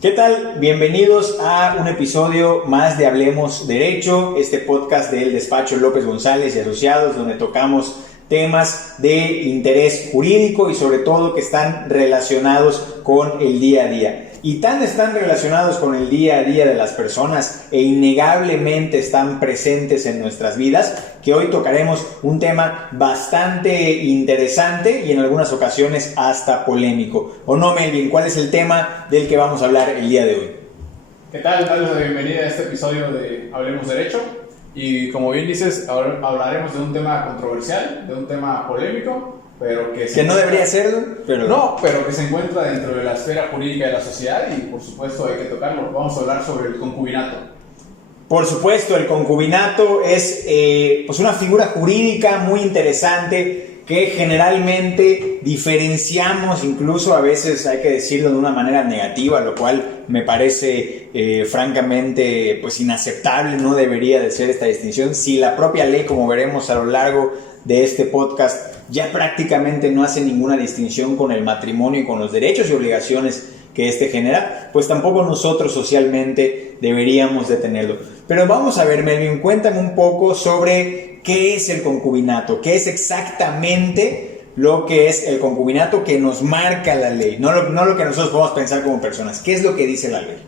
¿Qué tal? Bienvenidos a un episodio más de Hablemos Derecho, este podcast del despacho López González y Asociados, donde tocamos temas de interés jurídico y sobre todo que están relacionados con el día a día. Y tan están relacionados con el día a día de las personas e innegablemente están presentes en nuestras vidas, que hoy tocaremos un tema bastante interesante y en algunas ocasiones hasta polémico. ¿O no, Melvin? ¿Cuál es el tema del que vamos a hablar el día de hoy? ¿Qué tal? Darles la bienvenida a este episodio de Hablemos Derecho. Y como bien dices, hablaremos de un tema controversial, de un tema polémico, pero que no debería serlo, pero... No, pero que se encuentra dentro de la esfera jurídica de la sociedad y por supuesto hay que tocarlo. Vamos a hablar sobre el concubinato. Por supuesto, el concubinato es pues una figura jurídica muy interesante que generalmente diferenciamos, incluso a veces hay que decirlo de una manera negativa, lo cual me parece francamente pues inaceptable, no debería de ser esta distinción. Si la propia ley, como veremos a lo largo de este podcast, ya prácticamente no hace ninguna distinción con el matrimonio y con los derechos y obligaciones que este genera, pues tampoco nosotros socialmente deberíamos de tenerlo. Pero vamos a ver, Melvin, cuéntame un poco sobre qué es el concubinato, qué es exactamente lo que es el concubinato que nos marca la ley, no lo que nosotros podemos pensar como personas. ¿Qué es lo que dice la ley?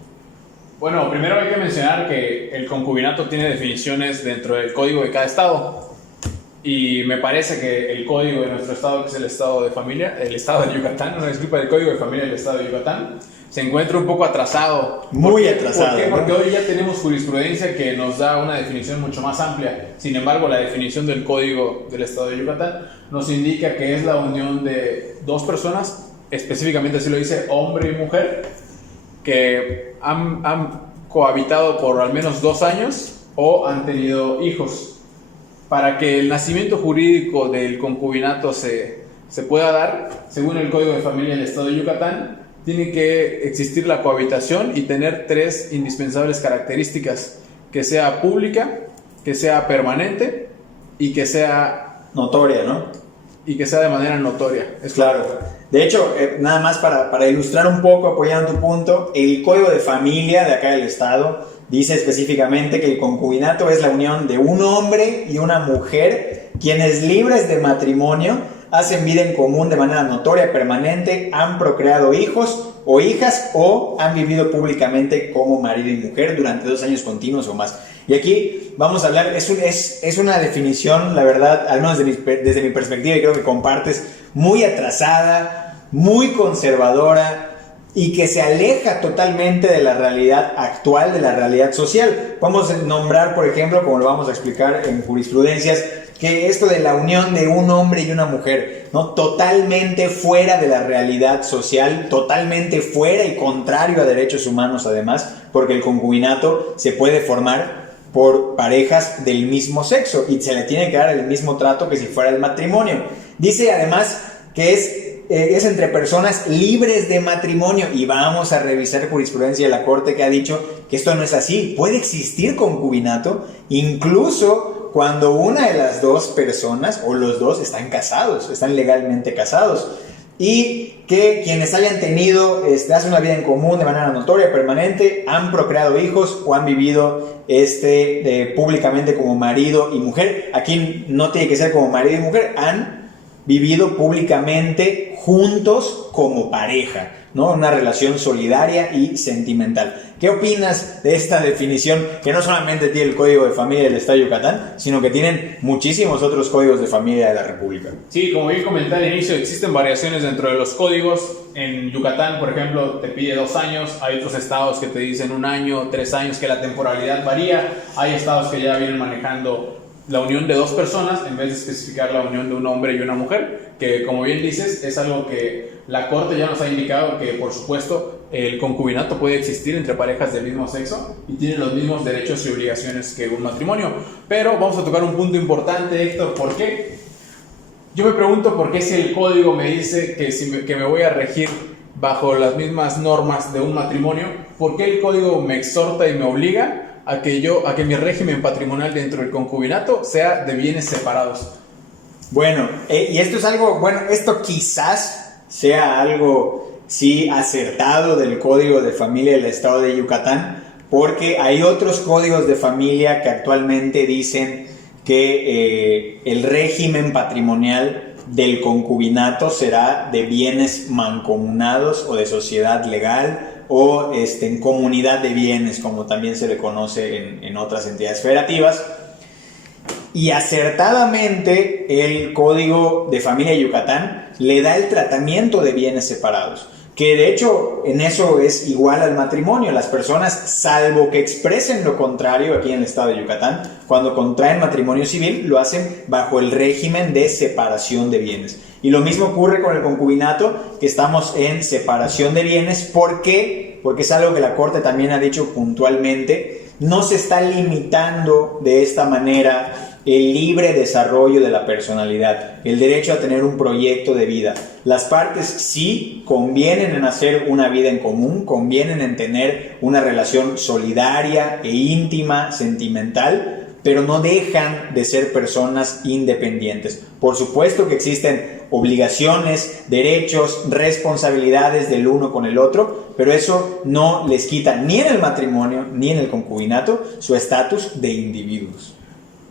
Bueno, primero hay que mencionar que el concubinato tiene definiciones dentro del código de cada estado. Y me parece que el código de nuestro estado, que es el estado de familia, el estado de Yucatán, el código de familia del estado de Yucatán, se encuentra un poco atrasado. Muy atrasado. ¿Por qué? Porque hoy ya tenemos jurisprudencia que nos da una definición mucho más amplia. Sin embargo, la definición del código del estado de Yucatán nos indica que es la unión de dos personas, específicamente así lo dice, hombre y mujer, que han cohabitado por al menos 2 años o han tenido hijos. Para que el nacimiento jurídico del concubinato se pueda dar, según el Código de Familia del Estado de Yucatán, tiene que existir la cohabitación y tener 3 indispensables características: que sea pública, que sea permanente y que sea notoria, ¿no? Y que sea de manera notoria. Es claro. De hecho, nada más para ilustrar un poco, apoyando tu punto, el Código de Familia de acá del Estado dice específicamente que el concubinato es la unión de un hombre y una mujer, quienes libres de matrimonio hacen vida en común de manera notoria, permanente, han procreado hijos o hijas o han vivido públicamente como marido y mujer durante 2 años continuos o más. Y aquí vamos a hablar, es una definición, la verdad, al menos desde mi perspectiva, y creo que compartes, muy atrasada, muy conservadora, y que se aleja totalmente de la realidad actual, de la realidad social. Vamos a nombrar, por ejemplo, como lo vamos a explicar en jurisprudencias, que esto de la unión de un hombre y una mujer, ¿no? Totalmente fuera de la realidad social, totalmente fuera y contrario a derechos humanos además, porque el concubinato se puede formar por parejas del mismo sexo y se le tiene que dar el mismo trato que si fuera el matrimonio. Dice además que es entre personas libres de matrimonio, y vamos a revisar jurisprudencia de la Corte que ha dicho que esto no es así. Puede existir concubinato incluso cuando una de las 2 personas o los 2 están casados, están legalmente casados, y que quienes hayan tenido hacen una vida en común de manera notoria, permanente, han procreado hijos o han vivido públicamente como marido y mujer. Aquí no tiene que ser como marido y mujer, han vivido públicamente juntos como pareja, ¿no? Una relación solidaria y sentimental. ¿Qué opinas de esta definición que no solamente tiene el Código de Familia del Estado de Yucatán, sino que tienen muchísimos otros códigos de familia de la República? Sí, como bien comenté al inicio, existen variaciones dentro de los códigos. En Yucatán, por ejemplo, te pide 2 años. Hay otros estados que te dicen 1 año, 3 años, que la temporalidad varía. Hay estados que ya vienen manejando la unión de 2 personas en vez de especificar la unión de un hombre y una mujer, que como bien dices es algo que la Corte ya nos ha indicado que por supuesto el concubinato puede existir entre parejas del mismo sexo y tienen los mismos derechos y obligaciones que un matrimonio. Pero vamos a tocar un punto importante, Héctor. ¿Por qué? Yo me pregunto por qué, si el código me dice que me voy a regir bajo las mismas normas de un matrimonio, ¿por qué el código me exhorta y me obliga a que mi régimen patrimonial dentro del concubinato sea de bienes separados? Bueno, y esto es algo, esto quizás sea algo sí acertado del Código de Familia del Estado de Yucatán, porque hay otros códigos de familia que actualmente dicen que el régimen patrimonial del concubinato será de bienes mancomunados o de sociedad legal o en comunidad de bienes, como también se le conoce en otras entidades federativas. Y acertadamente el Código de Familia de Yucatán le da el tratamiento de bienes separados, que de hecho en eso es igual al matrimonio. Las personas, salvo que expresen lo contrario aquí en el estado de Yucatán, cuando contraen matrimonio civil lo hacen bajo el régimen de separación de bienes. Y lo mismo ocurre con el concubinato, que estamos en separación de bienes. ¿Por qué? Porque es algo que la Corte también ha dicho puntualmente. No se está limitando de esta manera el libre desarrollo de la personalidad, el derecho a tener un proyecto de vida. Las partes sí convienen en hacer una vida en común, convienen en tener una relación solidaria e íntima, sentimental, pero no dejan de ser personas independientes. Por supuesto que existen obligaciones, derechos, responsabilidades del uno con el otro, pero eso no les quita ni en el matrimonio ni en el concubinato su estatus de individuos.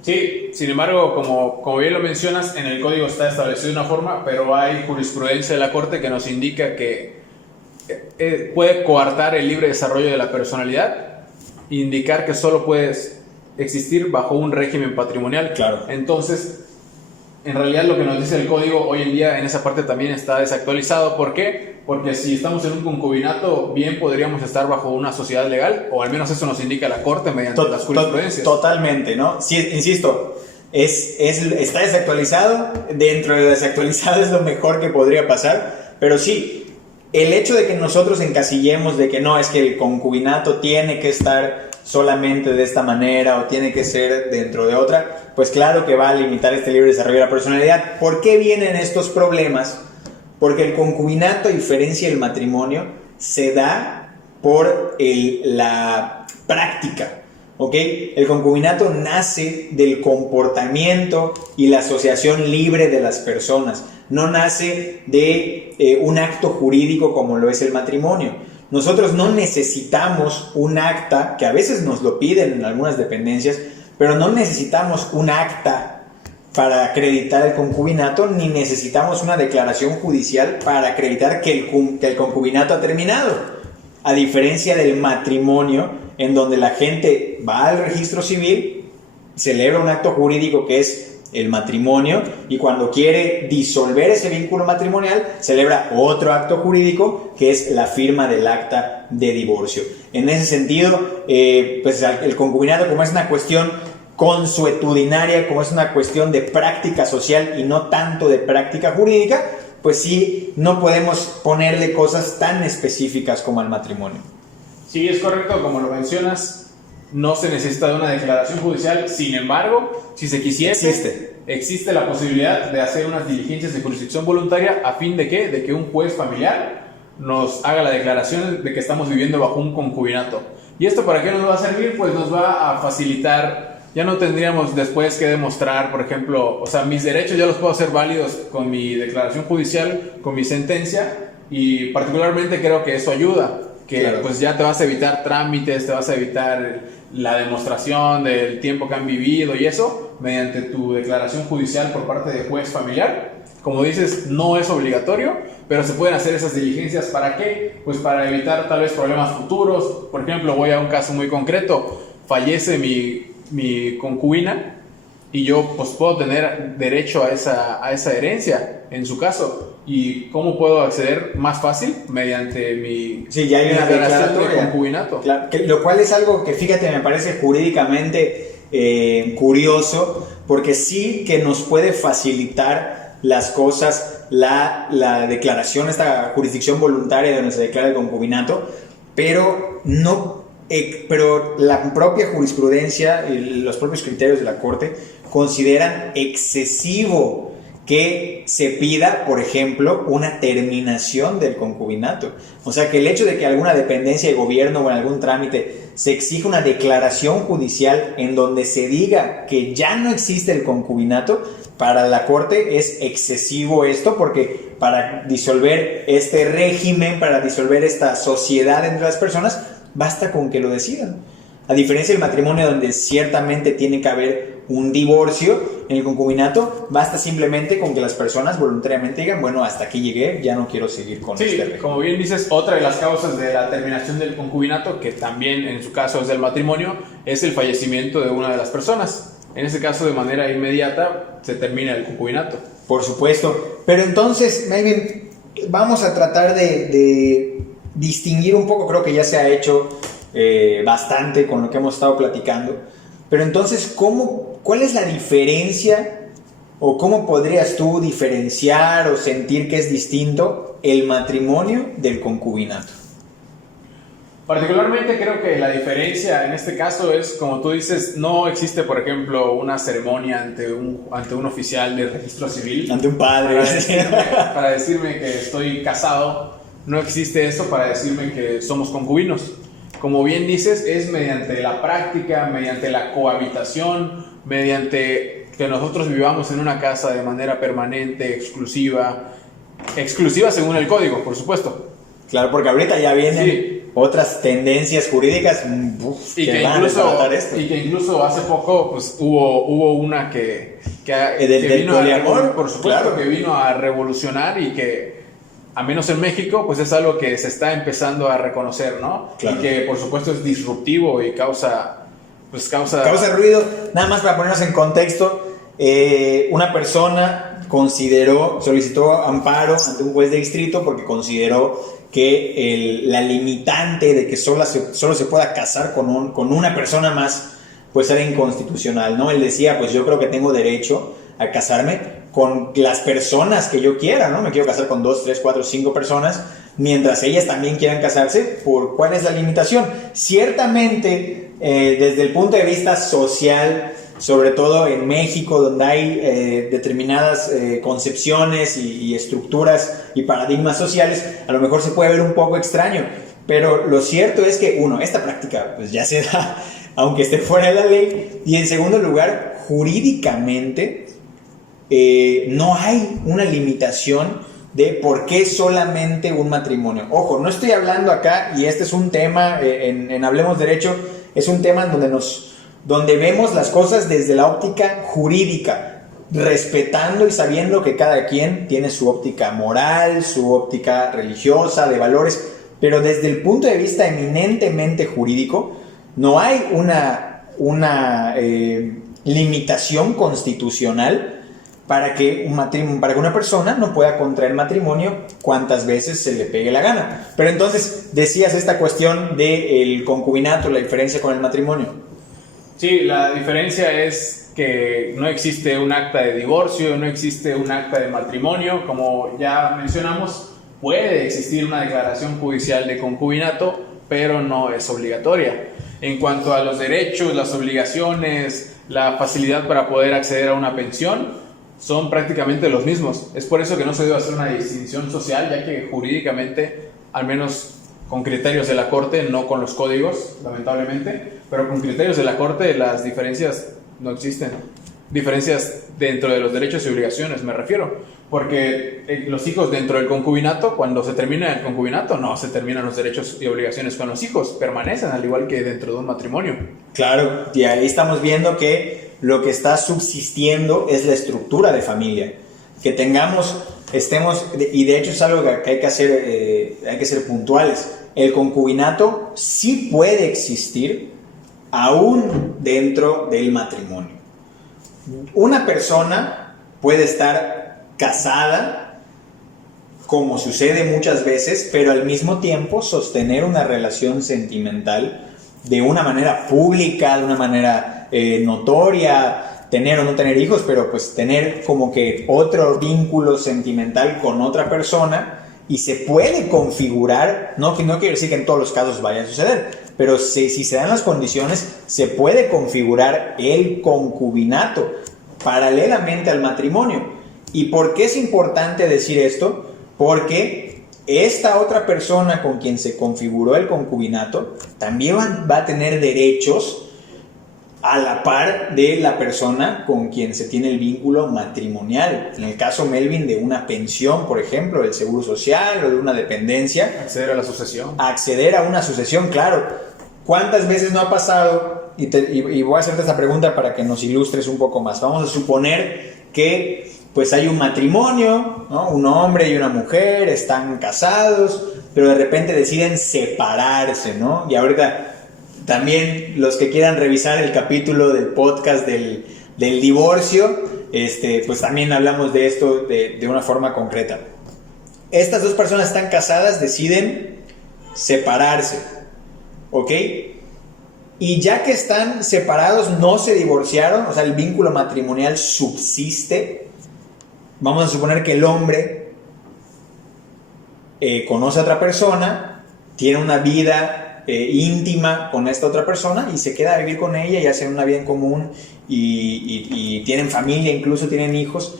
Sí, sin embargo, como bien lo mencionas, en el código está establecido de una forma, pero hay jurisprudencia de la Corte que nos indica que puede coartar el libre desarrollo de la personalidad, indicar que solo puedes existir bajo un régimen patrimonial. Claro. Entonces, en realidad lo que nos dice el código hoy en día en esa parte también está desactualizado. ¿Por qué? Porque si estamos en un concubinato, bien podríamos estar bajo una sociedad legal, o al menos eso nos indica la Corte mediante las jurisprudencias. Totalmente, ¿no? Sí, insisto, está desactualizado. Dentro de lo desactualizado es lo mejor que podría pasar, pero sí, el hecho de que nosotros encasillemos de que no, es que el concubinato tiene que estar solamente de esta manera o tiene que ser dentro de otra, pues claro que va a limitar este libre desarrollo de la personalidad. ¿Por qué vienen estos problemas? Porque el concubinato, a diferencia del matrimonio, se da por la práctica, ¿ok? El concubinato nace del comportamiento y la asociación libre de las personas, no nace de un acto jurídico como lo es el matrimonio. Nosotros no necesitamos un acta, que a veces nos lo piden en algunas dependencias, pero no necesitamos un acta para acreditar el concubinato, ni necesitamos una declaración judicial para acreditar que el concubinato ha terminado. A diferencia del matrimonio, en donde la gente va al registro civil, celebra un acto jurídico que es el matrimonio, y cuando quiere disolver ese vínculo matrimonial, celebra otro acto jurídico que es la firma del acta de divorcio. En ese sentido, pues el concubinato, como es una cuestión consuetudinaria, como es una cuestión de práctica social y no tanto de práctica jurídica, pues sí, no podemos ponerle cosas tan específicas como al matrimonio. Sí, es correcto, como lo mencionas, no se necesita de una declaración judicial. Sin embargo, si se quisiese, existe la posibilidad de hacer unas diligencias de jurisdicción voluntaria a fin de ¿qué? De que un juez familiar nos haga la declaración de que estamos viviendo bajo un concubinato. ¿Y esto para qué nos va a servir? Pues nos va a facilitar. Ya no tendríamos después que demostrar, por ejemplo, o sea, mis derechos ya los puedo hacer válidos con mi declaración judicial, con mi sentencia, y particularmente creo que eso ayuda, que claro, pues ya te vas a evitar trámites, te vas a evitar la demostración del tiempo que han vivido y eso, mediante tu declaración judicial por parte de juez familiar. Como dices, no es obligatorio, pero se pueden hacer esas diligencias. ¿Para qué? Pues para evitar tal vez problemas futuros. Por ejemplo, voy a un caso muy concreto, fallece mi concubina y yo pues puedo tener derecho a esa herencia en su caso. ¿Y cómo puedo acceder más fácil? Mediante mi ya hay una declaración de concubinato. Claro, lo cual es algo que, fíjate, me parece jurídicamente curioso, porque sí que nos puede facilitar las cosas la declaración, esta jurisdicción voluntaria donde se declara el concubinato, pero la propia jurisprudencia y los propios criterios de la Corte consideran excesivo que se pida, por ejemplo, una terminación del concubinato. O sea, que el hecho de que alguna dependencia de gobierno o en algún trámite se exija una declaración judicial en donde se diga que ya no existe el concubinato, para la Corte es excesivo esto, porque para disolver este régimen, para disolver esta sociedad entre las personas, basta con que lo decidan. A diferencia del matrimonio, donde ciertamente tiene que haber un divorcio, en el concubinato basta simplemente con que las personas voluntariamente digan, bueno, hasta aquí llegué, ya no quiero seguir con este régimen. Como bien dices, otra de las causas de la terminación del concubinato, que también en su caso es del matrimonio, es el fallecimiento de una de las personas. En este caso, de manera inmediata, se termina el concubinato. Por supuesto. Pero entonces, Mayben, vamos a tratar de distinguir un poco, creo que ya se ha hecho bastante con lo que hemos estado platicando. Pero entonces, ¿cuál es la diferencia o cómo podrías tú diferenciar o sentir que es distinto el matrimonio del concubinato? Particularmente creo que la diferencia en este caso es, como tú dices, no existe, por ejemplo, una ceremonia ante un oficial de registro civil. Ante un padre. Para decirme que estoy casado. No existe eso para decirme que somos concubinos. Como bien dices, es mediante la práctica, mediante la cohabitación, mediante que nosotros vivamos en una casa de manera permanente, exclusiva según el código, por supuesto. Claro, porque ahorita ya vienen otras tendencias jurídicas que van a tratar esto. Y que incluso hace poco pues, hubo una que vino poliamor, por supuesto, claro, que vino a revolucionar y que, a menos en México, pues es algo que se está empezando a reconocer, ¿no? Claro. Y que por supuesto es disruptivo y causa ruido. Nada más para ponernos en contexto, una persona solicitó amparo ante un juez de distrito porque consideró que la limitante de que solo se pueda casar con una persona más, pues era inconstitucional, ¿no? Él decía, pues yo creo que tengo derecho a casarme con las personas que yo quiera, ¿no? Me quiero casar con 2, 3, 4, 5 personas, mientras ellas también quieran casarse. ¿Cuál es la limitación? Ciertamente, desde el punto de vista social, sobre todo en México, donde hay determinadas concepciones y estructuras y paradigmas sociales, a lo mejor se puede ver un poco extraño, pero lo cierto es que, esta práctica pues ya se da, aunque esté fuera de la ley, y en segundo lugar, jurídicamente, no hay una limitación de por qué solamente un matrimonio. Ojo, no estoy hablando acá, y este es un tema, en Hablemos Derecho, es un tema en donde vemos las cosas desde la óptica jurídica, respetando y sabiendo que cada quien tiene su óptica moral, su óptica religiosa, de valores, pero desde el punto de vista eminentemente jurídico, no hay una limitación constitucional para que una persona no pueda contraer matrimonio cuantas veces se le pegue la gana. Pero entonces, decías esta cuestión del concubinato, la diferencia con el matrimonio. Sí, la diferencia es que no existe un acta de divorcio, no existe un acta de matrimonio. Como ya mencionamos, puede existir una declaración judicial de concubinato, pero no es obligatoria. En cuanto a los derechos, las obligaciones, la facilidad para poder acceder a una pensión, son prácticamente los mismos. Es por eso que no se debe hacer una distinción social, ya que jurídicamente, al menos con criterios de la Corte, no con los códigos, lamentablemente, pero con criterios de la Corte las diferencias no existen. Diferencias dentro de los derechos y obligaciones, me refiero. Porque los hijos dentro del concubinato, cuando se termina el concubinato, no se terminan los derechos y obligaciones con los hijos, permanecen al igual que dentro de un matrimonio. Claro, y ahí estamos viendo que lo que está subsistiendo es la estructura de familia. Que estemos, y de hecho es algo que hay que ser puntuales. El concubinato sí puede existir aún dentro del matrimonio. Una persona puede estar casada, como sucede muchas veces, pero al mismo tiempo sostener una relación sentimental de una manera pública, de una manera notoria, tener o no tener hijos, pero pues tener como que otro vínculo sentimental con otra persona, y se puede configurar, no quiere decir que en todos los casos vaya a suceder, pero si se dan las condiciones, se puede configurar el concubinato paralelamente al matrimonio. ¿Y por qué es importante decir esto? Porque esta otra persona con quien se configuró el concubinato también va a tener derechos a la par de la persona con quien se tiene el vínculo matrimonial. En el caso, Melvin, de una pensión, por ejemplo, del seguro social o de una dependencia. Acceder a la sucesión. Acceder a una sucesión, claro. ¿Cuántas veces no ha pasado? Y voy a hacerte esta pregunta para que nos ilustres un poco más. Vamos a suponer que pues hay un matrimonio, ¿no? Un hombre y una mujer están casados, pero de repente deciden separarse, ¿no? Y ahorita también los que quieran revisar el capítulo del podcast del divorcio, pues también hablamos de esto de una forma concreta. Estas dos personas están casadas, deciden separarse, ¿ok? Y ya que están separados, no se divorciaron, o sea, el vínculo matrimonial subsiste. Vamos a suponer que el hombre conoce a otra persona, tiene una vida íntima con esta otra persona y se queda a vivir con ella y hacen una vida en común y tienen familia, incluso tienen hijos,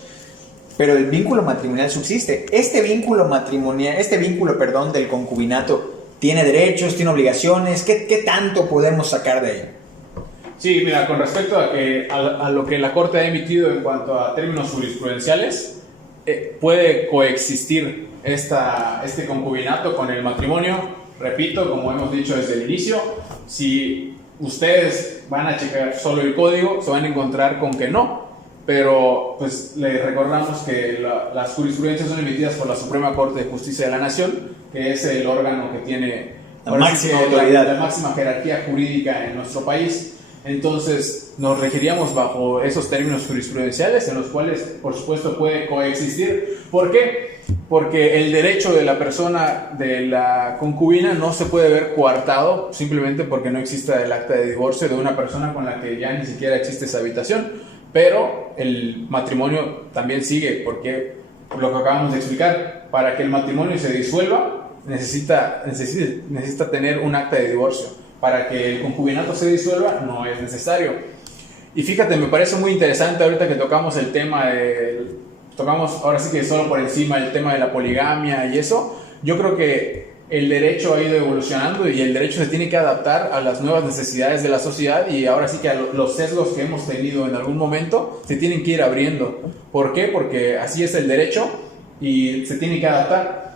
pero el vínculo matrimonial subsiste. Este vínculo del concubinato tiene derechos, tiene obligaciones. ¿Qué tanto podemos sacar de ahí? Sí, mira, con respecto a lo que la Corte ha emitido en cuanto a términos jurisprudenciales, puede coexistir este concubinato con el matrimonio. Repito, como hemos dicho desde el inicio, si ustedes van a checar solo el código, se van a encontrar con que no. Pero pues les recordamos que las jurisprudencias son emitidas por la Suprema Corte de Justicia de la Nación, que es el órgano que tiene la máxima autoridad, la máxima jerarquía jurídica en nuestro país. Entonces nos regiríamos bajo esos términos jurisprudenciales en los cuales por supuesto puede coexistir. ¿Por qué? Porque el derecho de la persona, de la concubina, no se puede ver coartado simplemente porque no exista el acta de divorcio de una persona con la que ya ni siquiera existe esa habitación. Pero el matrimonio también sigue, porque por lo que acabamos de explicar, para que el matrimonio se disuelva necesita tener un acta de divorcio. Para que el concubinato se disuelva no es necesario. Y fíjate, me parece muy interesante ahorita que tocamos el tema tocamos ahora sí que solo por encima el tema de la poligamia y eso. Yo creo que el derecho ha ido evolucionando y el derecho se tiene que adaptar a las nuevas necesidades de la sociedad, y ahora sí que a los sesgos que hemos tenido en algún momento se tienen que ir abriendo. ¿Por qué? Porque así es el derecho y se tiene que adaptar.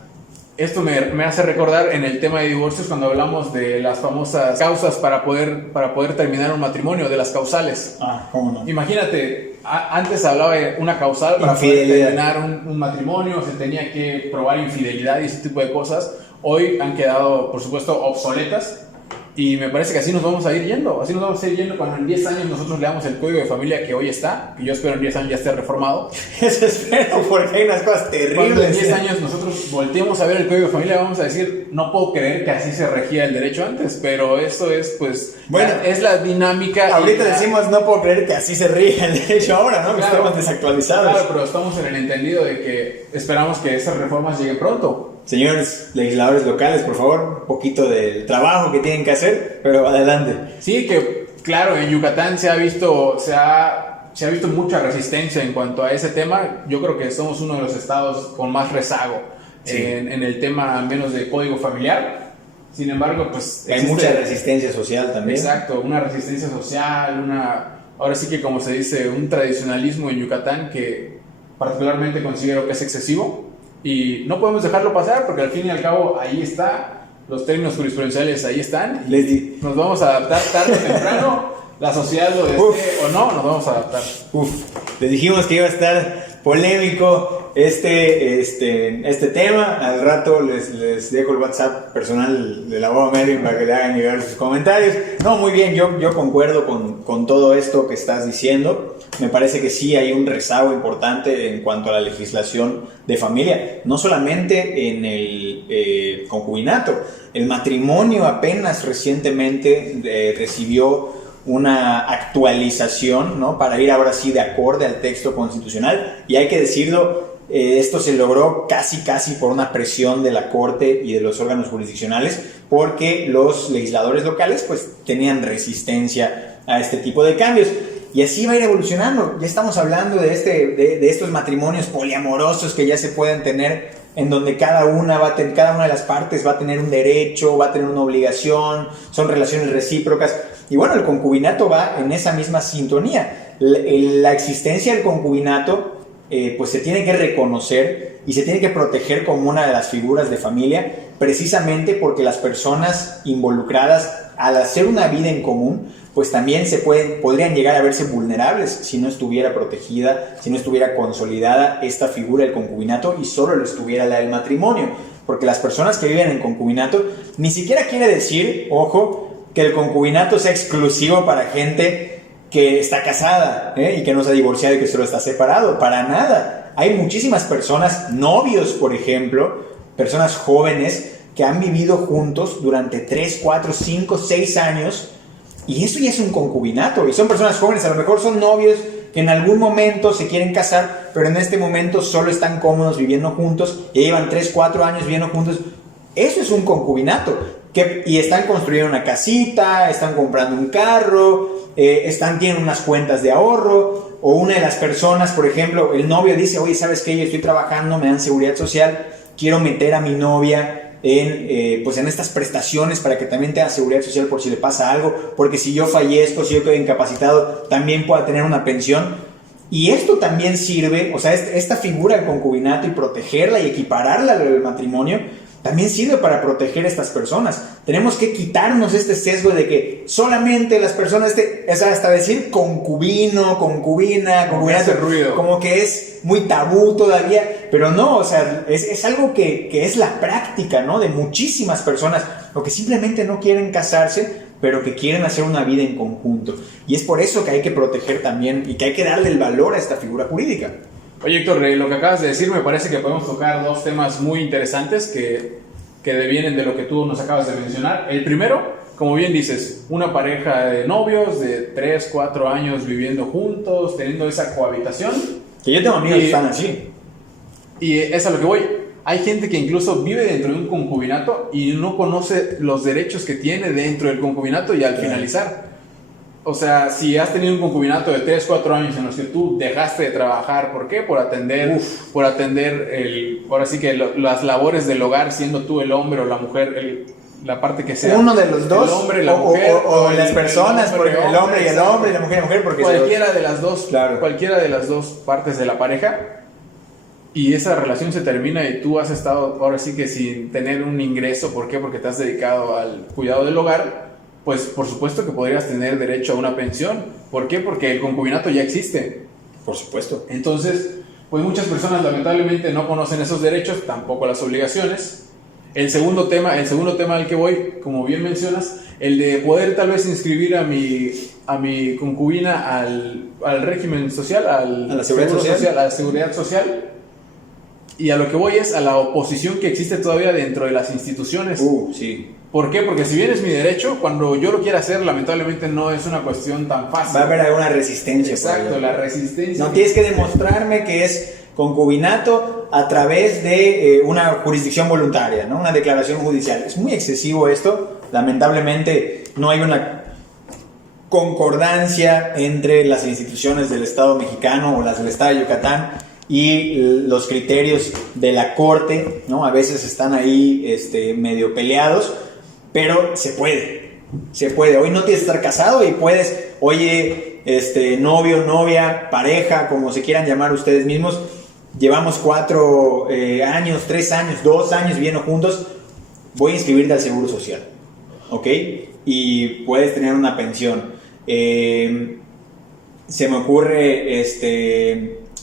Esto me hace recordar en el tema de divorcios cuando hablamos de las famosas causas para poder terminar un matrimonio, de las causales. ¿Cómo no? Imagínate, antes hablaba de una causal para poder terminar un matrimonio, se tenía que probar infidelidad y ese tipo de cosas. Hoy han quedado, por supuesto, obsoletas. Y me parece que así nos vamos a ir yendo. Así nos vamos a ir yendo cuando en 10 años nosotros leamos el código de familia que hoy está, que yo espero en 10 años ya esté reformado. Eso espero, porque hay unas cosas terribles. Cuando en 10 años nosotros volteemos a ver el código de familia, vamos a decir, no puedo creer que así se regía el derecho antes, pero esto es, pues, bueno, es la dinámica. Ahorita decimos, no puedo creer que así se rija el derecho ahora, ¿no? Claro, estamos desactualizados. Claro, pero estamos en el entendido de que esperamos que esas reformas lleguen pronto. Señores legisladores locales, por favor, un poquito del trabajo que tienen que hacer, pero adelante. Sí, que claro, en Yucatán se ha visto mucha resistencia en cuanto a ese tema. Yo creo que somos uno de los estados con más rezago en el tema, al menos de código familiar. Sin embargo, pues hay mucha resistencia social también. Exacto, una resistencia social, ahora sí que como se dice, un tradicionalismo en Yucatán que particularmente considero que es excesivo. Y no podemos dejarlo pasar porque al fin y al cabo ahí está, los términos jurisprudenciales ahí están. Nos vamos a adaptar tarde o temprano, la sociedad lo desee o no, nos vamos a adaptar. Les dijimos que iba a estar polémico este tema. Al rato les dejo el WhatsApp personal de la abogado Melvin para que le hagan llegar sus comentarios. No, muy bien, yo concuerdo con todo esto que estás diciendo. Me parece que sí hay un rezago importante en cuanto a la legislación de familia, no solamente en el concubinato. El matrimonio apenas recientemente recibió una actualización, ¿no? Para ir ahora sí de acorde al texto constitucional, y hay que decirlo, esto se logró casi por una presión de la Corte y de los órganos jurisdiccionales, porque los legisladores locales pues tenían resistencia a este tipo de cambios. Y así va a ir evolucionando. Ya estamos hablando de estos matrimonios poliamorosos que ya se pueden tener, en donde cada una de las partes va a tener un derecho, va a tener una obligación, son relaciones recíprocas. Y bueno, el concubinato va en esa misma sintonía. La existencia del concubinato pues se tiene que reconocer y se tiene que proteger como una de las figuras de familia, precisamente porque las personas involucradas, al hacer una vida en común, pues también podrían llegar a verse vulnerables si no estuviera protegida, si no estuviera consolidada esta figura del concubinato y solo lo estuviera la del matrimonio. Porque las personas que viven en concubinato, ni siquiera quiere decir, ojo, que el concubinato sea exclusivo para gente que está casada y que no se ha divorciado y que solo está separado. Para nada. Hay muchísimas personas, novios por ejemplo, personas jóvenes que han vivido juntos durante 3, 4, 5, 6 años. Y eso ya es un concubinato, y son personas jóvenes, a lo mejor son novios que en algún momento se quieren casar, pero en este momento solo están cómodos viviendo juntos, y llevan 3, 4 años viviendo juntos. Eso es un concubinato, y están construyendo una casita, están comprando un carro, tienen unas cuentas de ahorro, o una de las personas, por ejemplo, el novio dice, oye, ¿sabes qué? Yo estoy trabajando, me dan seguridad social, quiero meter a mi novia en estas prestaciones para que también tenga seguridad social por si le pasa algo, porque si yo fallezco, si yo quedo incapacitado, también pueda tener una pensión. Y esto también sirve, o sea, esta figura del concubinato y protegerla y equipararla al matrimonio, también sirve para proteger a estas personas. Tenemos que quitarnos este sesgo de que solamente las personas, hasta decir concubino, concubina, concubinato, como que es muy tabú todavía, pero no, o sea, es algo que es la práctica, ¿no? De muchísimas personas, o que simplemente no quieren casarse, pero que quieren hacer una vida en conjunto. Y es por eso que hay que proteger también y que hay que darle el valor a esta figura jurídica. Oye, Héctor, lo que acabas de decir me parece que podemos tocar dos temas muy interesantes que devienen de lo que tú nos acabas de mencionar. El primero, como bien dices, una pareja de novios de 3, 4 años viviendo juntos, teniendo esa cohabitación. Que yo tengo amigos que están así. Y es a lo que voy. Hay gente que incluso vive dentro de un concubinato y no conoce los derechos que tiene dentro del concubinato, y al finalizar, o sea, si has tenido un concubinato de 3, 4 años en los que tú dejaste de trabajar, ¿por qué? Por atender ahora sí que las labores del hogar, siendo tú el hombre o la mujer, la parte que sea. Uno de los dos. El hombre y la mujer. O las personas, porque el hombre y el hombre y la mujer y la mujer. Porque cualquiera de las dos, claro. Cualquiera de las dos partes de la pareja. Y esa relación se termina y tú has estado ahora sí que sin tener un ingreso. ¿Por qué? Porque te has dedicado al cuidado del hogar. Pues por supuesto que podrías tener derecho a una pensión. ¿Por qué? Porque el concubinato ya existe. Por supuesto. Entonces, pues muchas personas lamentablemente no conocen esos derechos, tampoco las obligaciones. El segundo tema al que voy, como bien mencionas, el de poder tal vez inscribir a mi concubina al régimen social, a la seguridad social. Y a lo que voy es a la oposición que existe todavía dentro de las instituciones. Sí. ¿Por qué? Porque si bien es mi derecho, cuando yo lo quiera hacer, lamentablemente no es una cuestión tan fácil. Va a haber alguna resistencia. Exacto, la resistencia. No tienes que demostrarme que es concubinato a través de una jurisdicción voluntaria, ¿no? Una declaración judicial. Es muy excesivo esto. Lamentablemente no hay una concordancia entre las instituciones del Estado mexicano o las del Estado de Yucatán y los criterios de la Corte, ¿no? A veces están ahí medio peleados, pero se puede. Hoy no tienes que estar casado y puedes, oye, novio, novia, pareja, como se quieran llamar ustedes mismos, llevamos 4 años, 3 años, 2 años viviendo juntos, voy a inscribirte al Seguro Social, ¿ok? Y puedes tener una pensión. Se me ocurre,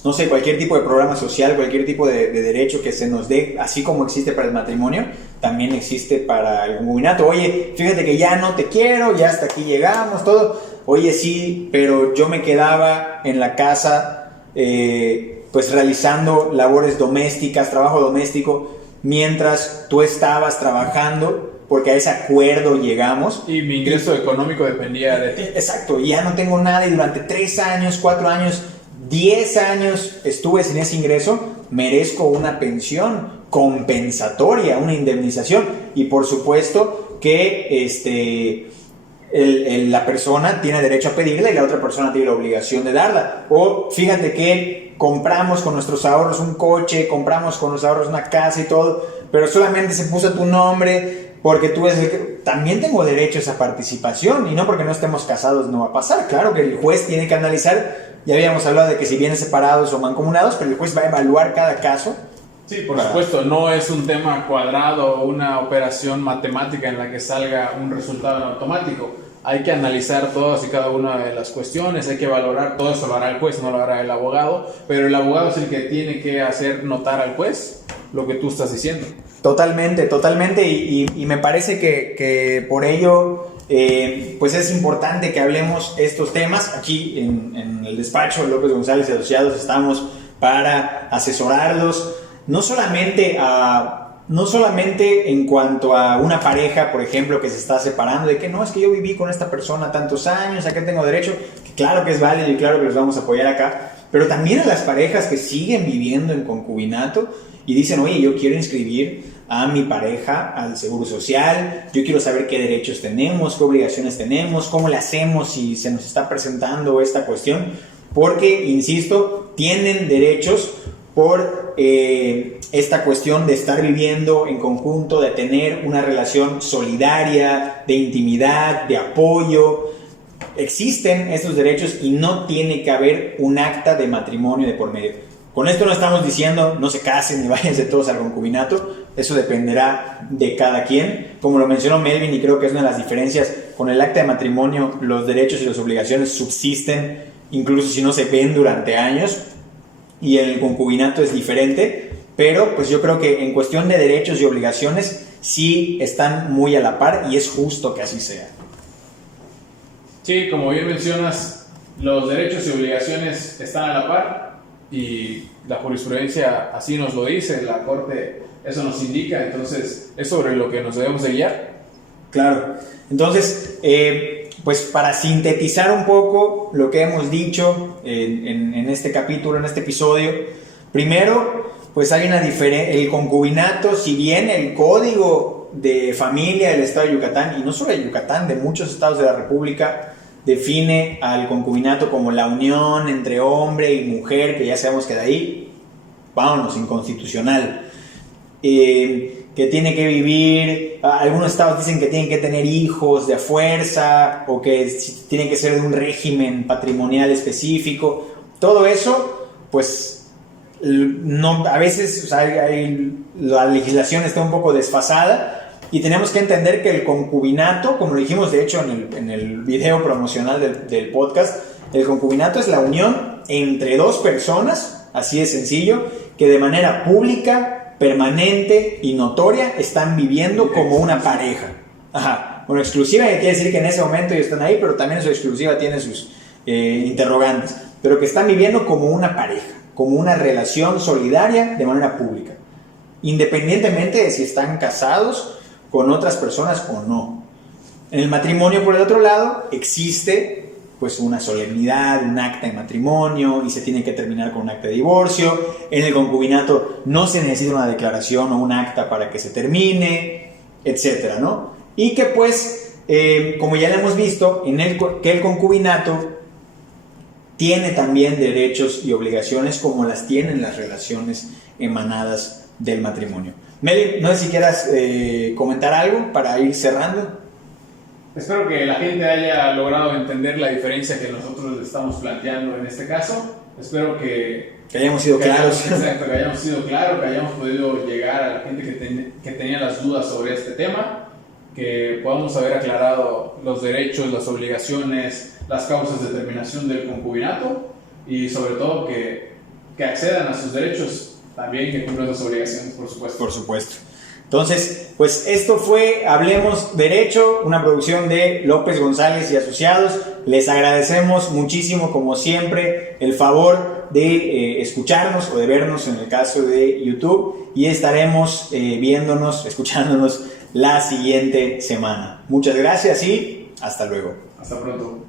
no sé, cualquier tipo de programa social, cualquier tipo de derecho que se nos dé, así como existe para el matrimonio, también existe para el concubinato. Oye, fíjate que ya no te quiero, ya hasta aquí llegamos, todo. Oye, sí, pero yo me quedaba en la casa, pues realizando labores domésticas, trabajo doméstico, mientras tú estabas trabajando, porque a ese acuerdo llegamos. Y mi ingreso económico dependía de ti. Exacto, y ya no tengo nada, y durante 3 años, 4 años, 10 años estuve sin ese ingreso, merezco una pensión compensatoria, una indemnización. Y por supuesto que la persona tiene derecho a pedirla y la otra persona tiene la obligación de darla. O fíjate que compramos con nuestros ahorros un coche, compramos con nuestros ahorros una casa y todo, pero solamente se puso tu nombre porque tú eres el que... También tengo derecho a esa participación, y no porque no estemos casados no va a pasar. Claro que el juez tiene que analizar, ya habíamos hablado de que si vienen separados o mancomunados, pero el juez va a evaluar cada caso. Sí, por supuesto, no es un tema cuadrado o una operación matemática en la que salga un resultado en automático. Hay que analizar todas y cada una de las cuestiones, hay que valorar, todo eso lo hará el juez, no lo hará el abogado, pero el abogado es el que tiene que hacer notar al juez lo que tú estás diciendo. Totalmente, y me parece que por ello pues es importante que hablemos estos temas. Aquí en el despacho de López González y Asociados estamos para asesorarlos, no solamente en cuanto a una pareja, por ejemplo, que se está separando, de que no, es que yo viví con esta persona tantos años, ¿a qué tengo derecho? Que claro que es válido y claro que los vamos a apoyar acá, pero también a las parejas que siguen viviendo en concubinato y dicen, oye, yo quiero inscribir a mi pareja al Seguro Social, yo quiero saber qué derechos tenemos, qué obligaciones tenemos, cómo le hacemos si se nos está presentando esta cuestión, porque, insisto, tienen derechos por esta cuestión de estar viviendo en conjunto, de tener una relación solidaria, de intimidad, de apoyo. Existen estos derechos y no tiene que haber un acta de matrimonio de por medio. Con esto no estamos diciendo no se casen ni váyanse todos al concubinato, eso dependerá de cada quien. Como lo mencionó Melvin, y creo que es una de las diferencias, con el acta de matrimonio los derechos y las obligaciones subsisten incluso si no se ven durante años, y el concubinato es diferente, pero pues yo creo que en cuestión de derechos y obligaciones sí están muy a la par y es justo que así sea. Sí, como bien mencionas, los derechos y obligaciones están a la par y la jurisprudencia así nos lo dice, la Corte eso nos indica, entonces es sobre lo que nos debemos de guiar. Claro, entonces pues para sintetizar un poco lo que hemos dicho en este capítulo, en este episodio, primero pues hay una diferencia. El concubinato, si bien el código de familia del estado de Yucatán, y no solo de Yucatán, de muchos estados de la República, define al concubinato como la unión entre hombre y mujer, que ya sabemos que de ahí, vámonos, inconstitucional, que tiene que vivir, algunos estados dicen que tienen que tener hijos de a fuerza, o que tienen que ser de un régimen patrimonial específico. Todo eso, pues, no, a veces, o sea, la legislación está un poco desfasada, y tenemos que entender que el concubinato, como lo dijimos de hecho en el video promocional del podcast, el concubinato es la unión entre dos personas, así de sencillo, que de manera pública, permanente y notoria están viviendo como una pareja. Ajá. Bueno, exclusiva quiere decir que en ese momento ellos están ahí, pero también su exclusiva tiene sus interrogantes, pero que están viviendo como una pareja, como una relación solidaria de manera pública, independientemente de si están casados con otras personas o no. En el matrimonio, por el otro lado, existe pues una solemnidad, un acta de matrimonio, y se tiene que terminar con un acta de divorcio. En el concubinato no se necesita una declaración o un acta para que se termine, etcétera, ¿no? Y que pues, como ya lo hemos visto, que el concubinato tiene también derechos y obligaciones como las tienen las relaciones emanadas del matrimonio. Meli, no sé si quieras comentar algo para ir cerrando. Espero que la gente haya logrado entender la diferencia que nosotros le estamos planteando en este caso. Espero que hayamos sido claros. Exacto, que hayamos sido claros, que hayamos podido llegar a la gente que tenía las dudas sobre este tema, que podamos haber aclarado los derechos, las obligaciones, las causas de terminación del concubinato, y sobre todo que accedan a sus derechos, también que cumplan sus obligaciones, por supuesto. Por supuesto. Entonces, pues esto fue Hablemos Derecho, una producción de López González y Asociados. Les agradecemos muchísimo, como siempre, el favor de escucharnos o de vernos en el caso de YouTube, y estaremos viéndonos, escuchándonos la siguiente semana. Muchas gracias y hasta luego. Hasta pronto.